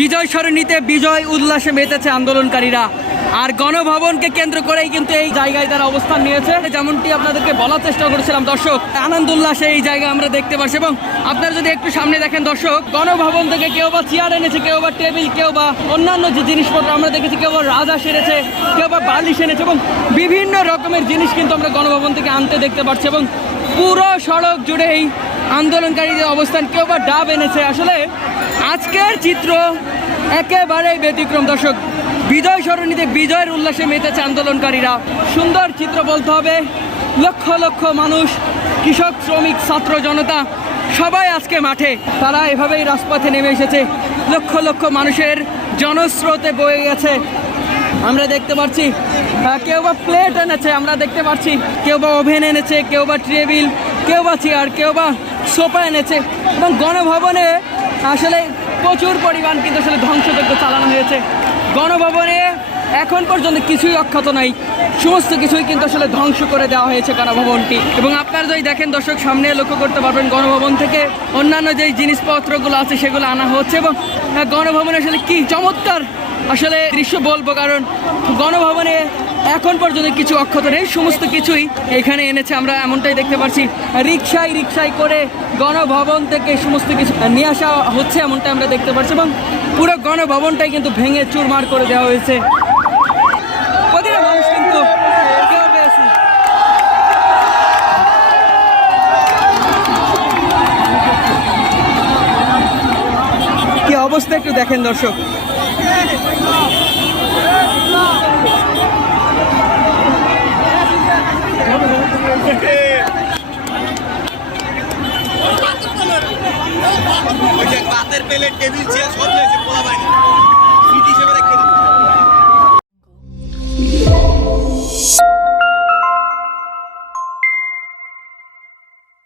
বিজয় সরণিতে বিজয় উল্লাসে মেতেছে আন্দোলনকারীরা। আর গণভবনকে কেন্দ্র করেই কিন্তু এই জায়গায় তারা অবস্থান নিয়েছে। যেমনটি আপনাদেরকে বলার চেষ্টা করেছিলাম দর্শক, আনন্দ উল্লাসে এই জায়গা আমরা দেখতে পাচ্ছি। এবং আপনারা যদি একটু সামনে দেখেন দর্শক, গণভবন থেকে কেউ বা চেয়ার এনেছে, কেউ বা টেবিল, কেউ বা অন্যান্য যে জিনিসপত্র আমরা দেখেছি, কেউ বা রাজহাঁস এনেছে, কেউ বা বালিশ এনেছে এবং বিভিন্ন রকমের জিনিস কিন্তু আমরা গণভবন থেকে আনতে দেখতে পাচ্ছি। এবং পুরো সড়ক জুড়ে এই আন্দোলনকারীদের অবস্থান, কেউ বা ডাব এনেছে। আসলে আজকের চিত্র একেবারেই ব্যতিক্রম দর্শক। বিজয় সরণিতে বিজয়ের উল্লাসে মেতেছে আন্দোলনকারীরা। সুন্দর চিত্র বলতে হবে। লক্ষ লক্ষ মানুষ, কৃষক, শ্রমিক, ছাত্র জনতা সবাই আজকে মাঠে। তারা এভাবেই রাজপথে নেমে এসেছে। লক্ষ লক্ষ মানুষের জনস্রোতে বয়ে গেছে। আমরা দেখতে পাচ্ছি কেউ বা প্লেট এনেছে, আমরা দেখতে পাচ্ছি কেউ বা ওভেন এনেছে, কেউ বা টেবিল, কেউ বা চেয়ার, কেউ বা সোফা এনেছে। এবং গণভবনে আসলে প্রচুর পরিমাণ কিন্তু আসলে ধ্বংসযজ্ঞ চালানো হয়েছে। গণভবনে এখন পর্যন্ত কিছুই অক্ষত নাই, সমস্ত কিছুই কিন্তু আসলে ধ্বংস করে দেওয়া হয়েছে গণভবনটি। এবং আপনারা যদি দেখেন দর্শক, সামনে লক্ষ্য করতে পারবেন গণভবন থেকে অন্যান্য যে জিনিসপত্রগুলো আছে সেগুলো আনা হচ্ছে। এবং গণভবনে আসলে কি চমৎকার আসলে দৃশ্য বলবো, কারণ গণভবনে এখন পর্যন্ত কিছু অক্ষত নেই, সমস্ত কিছুই এখানে এনেছে। আমরা এমনটাই দেখতে পাচ্ছি, রিক্সায় করে গণভবন থেকে সমস্ত কিছু নিয়ে আসা হচ্ছে, এমনটা আমরা দেখতে পাচ্ছি। এবং পুরো গণভবনটাই কিন্তু ভেঙে চুরমার করে দেওয়া হয়েছে। প্রতিটা মানুষ কিন্তু কেউ পেয়েছে। কি অবস্থা একটু দেখেন দর্শক। টেবিল চেয়ার সব